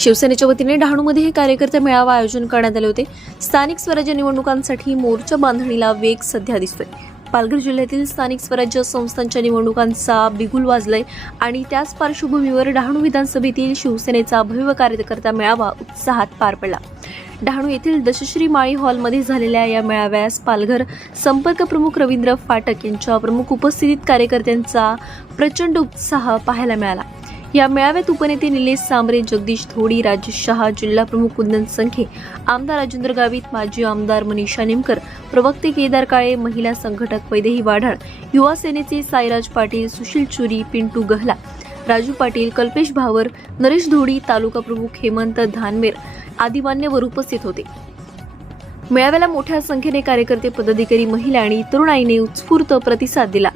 शिवसेनेच्या वतीने डहाणूमध्ये हे कार्यकर्ते मेळावा आयोजन करण्यात आले होते. स्थानिक स्वराज्य निवडणुकांसाठी मोर्चा बांधणीला वेग सध्या दिसतोय. पालघर जिल्ह्यातील स्थानिक स्वराज्य संस्थांच्या निवडणुकांचा बिगुल वाजलाय आणि त्याच पार्श्वभूमीवर डहाणू विधानसभेतील शिवसेनेचा भव्य कार्यकर्ता मेळावा उत्साहात पार पडला. डहाणू येथील दशश्री माळी हॉलमध्ये झालेल्या या मेळाव्यास पालघर संपर्क प्रमुख रवींद्र फाटक यांच्या प्रमुख उपस्थितीत कार्यकर्त्यांचा प्रचंड उत्साह पाहायला मिळाला. या मेळाव्यात उपनेते निलेश सांबरे जगदीश धोडी राजेश शहा जिल्हा प्रमुख कुंदन संखे आमदार राजेंद्र गावित माजी आमदार मनीषा निमकर प्रवक्ते केदार काळे महिला संघटक वैदेही वाढाळ युवा सेनेचे साईराज पाटील सुशील चुरी पिंटू गहला राजू पाटील कल्पेश भावर नरेश धोडी तालुका प्रमुख हेमंत धानमेर आदी मान्यवर उपस्थित होते. मेळाव्याला मोठ्या संख्येने कार्यकर्ते पदाधिकारी महिला आणि तरुणाईने उत्स्फूर्त प्रतिसाद दिला.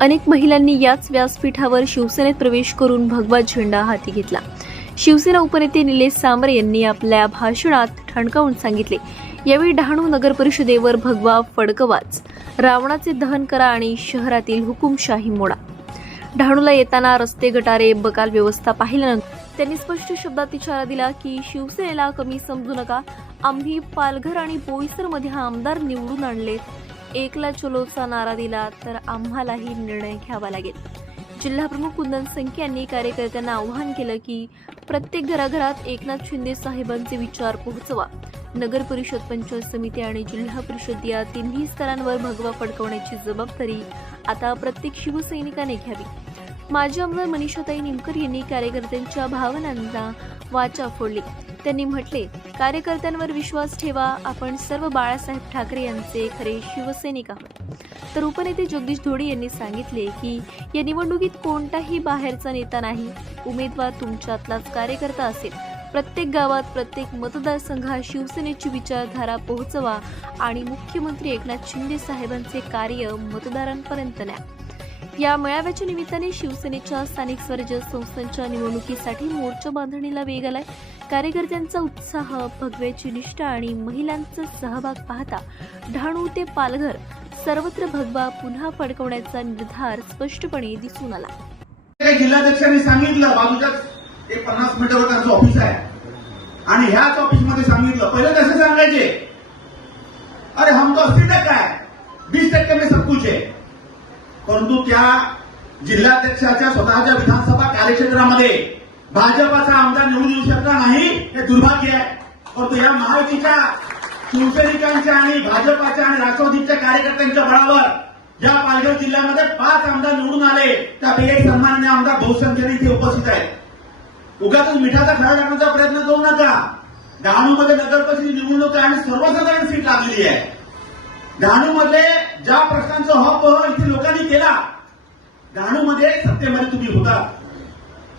अनेक महिलांनी याच व्यासपीठावर शिवसेनेत प्रवेश करून भगवा झेंडा हाती घेतला. शिवसेना उपनेते निलेश सांबरे यांनी आपल्या भाषणात ठणकावून सांगितले. यावेळी डहाणू नगर परिषदेवर भगवा फडकवाच. रावणाचे दहन करा आणि शहरातील हुकुमशाही मोडा. डहाणूला येताना रस्ते गटारे बकाल व्यवस्था पाहिल्यानंतर त्यांनी स्पष्ट शब्दात इशारा दिला की शिवसेनेला कमी समजू नका. आम्ही पालघर आणि बोईसरमध्ये हा आमदार निवडून आणले एकला चलोचा नारा दिला तर आम्हालाही निर्णय घ्यावा लागेल. जिल्हा प्रमुख कुंदन संखे यांनी कार्यकर्त्यांना आवाहन केलं की प्रत्येक घराघरात एकनाथ शिंदे साहेबांचे विचार पोहोचवा. नगर परिषद पंचायत समिती आणि जिल्हा परिषद या तिन्ही स्तरांवर भगवा फडकवण्याची जबाबदारी आता प्रत्येक शिवसैनिकाने घ्यावी. माजी आमदार मनीषाताई निमकर यांनी कार्यकर्त्यांच्या भावनांना वाचा फोडली. त्यांनी म्हटले कार्यकर्त्यांवर विश्वास ठेवा आपण सर्व बाळासाहेब ठाकरे यांचे खरे शिवसैनिक आहोत. तर उपनेते जगदीश धोडी यांनी सांगितले की या निवडणुकीत कोणताही बाहेरचा नेता नाही. उमेदवार तुमच्यातलाच कार्यकर्ता असेल. प्रत्येक गावात प्रत्येक मतदारसंघात शिवसेनेची विचारधारा पोहोचवा आणि मुख्यमंत्री एकनाथ शिंदे साहेबांचे कार्य मतदारांपर्यंत न्या. या मेळाव्याच्या निमित्ताने शिवसेनेच्या स्थानिक स्वराज्य संस्थांच्या निवडणुकीसाठी मोर्चा बांधणीला वेग आलाय. कार्यकर्त्यांचा उत्साह भगव्याची निष्ठा आणि महिलांचा सहभाग पाहता डहाणू ते पालघर सर्वत्र भगवा पुन्हा फडकवण्याचा निर्धार स्पष्टपणे दिसून आला. जिल्हाध्यक्षांनी सांगितलं बाजूच्याच एक पन्नास मीटरवर त्यांचं ऑफिस आहे. आणि ह्याच ऑफिसमध्ये सांगितलं पहिले कसे सांगायचे? अरे हम तो अस्सी टक्का आहे बीस टक्के मी सब कुछ है. परंतु त्या जिल्हाध्यक्षाच्या स्वतःच्या विधानसभा कार्यक्षेत्रामध्ये भाजपाचा आमदार निवडून येऊ शकला नाही हे दुर्भाग्य आहे. परंतु या महायुतीच्या शिवसैनिकांच्या आणि भाजपाच्या आणि राष्ट्रवादीच्या कार्यकर्त्यांच्या बळावर या पालघर जिल्ह्यामध्ये पाच आमदार निवडून आले त्यापैकी सन्माननीय आमदार बहुसंख्येने इथे उपस्थित आहेत. उगाच मिठाचा खडा टाकण्याचा प्रयत्न करू नका. डहाणूमध्ये नगर परिषद निवडणूक आहे आणि सर्वसाधारण सीट लागलेली आहे. डहाणूमध्ये ज्या प्रश्नांचा हॉप इथे लोकांनी केला डहाणूमध्ये सत्तेमध्ये तुम्ही होता.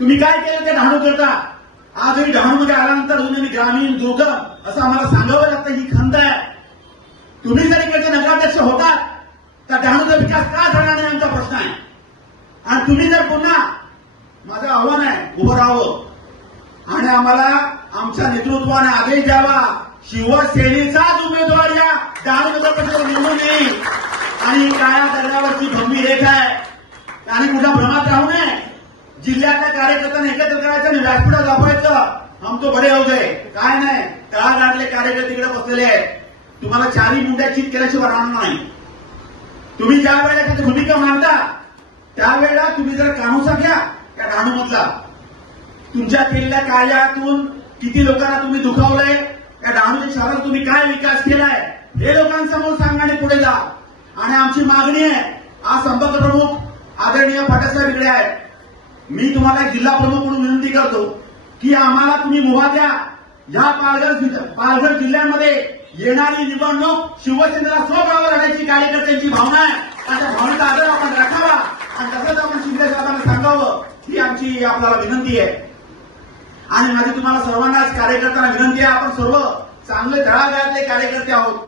तुम्ही काय केलं ते डहाणू करता आजही डहाणूमध्ये आल्यानंतर अजूनही ग्रामीण दुर्गम असं आम्हाला सांगावं लागतं ही खंत आहे. तुम्ही जर इकडचे नगराध्यक्ष होतात तर डहाणूचा विकास का झाला नाही आमचा प्रश्न आहे? आणि तुम्ही जर पुन्हा माझं आव्हान आहे उभं राहावं. आणि आम्हाला आमच्या नेतृत्वाने आदेश द्यावा. शिवसेनेचाच उमेदवार या डहाणू नगर निवडून येईल. आणि काळ्या दगडावरची भम्मी रेख आहे. आणि कुठल्या भ्रमात जिल्ह्यातल्या कार्यकर्त्यांना एकत्र करायचं आणि व्यासपीठात दाखवायचं आमचं तो बडे हो काय नाही. तळागाळातले कार्यकर्ते तिकडे बसलेले आहेत. तुम्हाला चारी मुंड्या चित केल्याशिवाय राहणार नाही. तुम्ही ज्या वेळेला एखादी भूमिका मांडता त्यावेळेला तुम्ही जर कानोसा घ्या त्या डहाणूमधला तुमच्या केलेल्या कार्यातून किती लोकांना तुम्ही दुखावलंय त्या डहाणूच्या शहरात तुम्ही काय विकास केलाय हे लोकांसमोर सांगा आणि पुढे जा. आणि आमची मागणी आहे आज संपर्क प्रमुख आदरणीय पाटसाहेब इकडे आहेत. मी तुम्हाला एक जिल्हा प्रमुख म्हणून विनंती करतो की आम्हाला तुम्ही मुभा द्या. या पालघर पालघर जिल्ह्यामध्ये येणारी निवडणूक शिवसेनेला स्वबळावर राहण्याची कार्यकर्त्यांची भावना आहे. त्या भावनेचा आदर आपण राखावा. आणि तसंच आपण शिंदे साहेबांना सांगावं. ही आमची आपल्याला विनंती आहे. आणि माझी तुम्हाला सर्वांनाच कार्यकर्त्यांना विनंती आहे. आपण सर्व चांगले तळागाळातले कार्यकर्ते आहोत.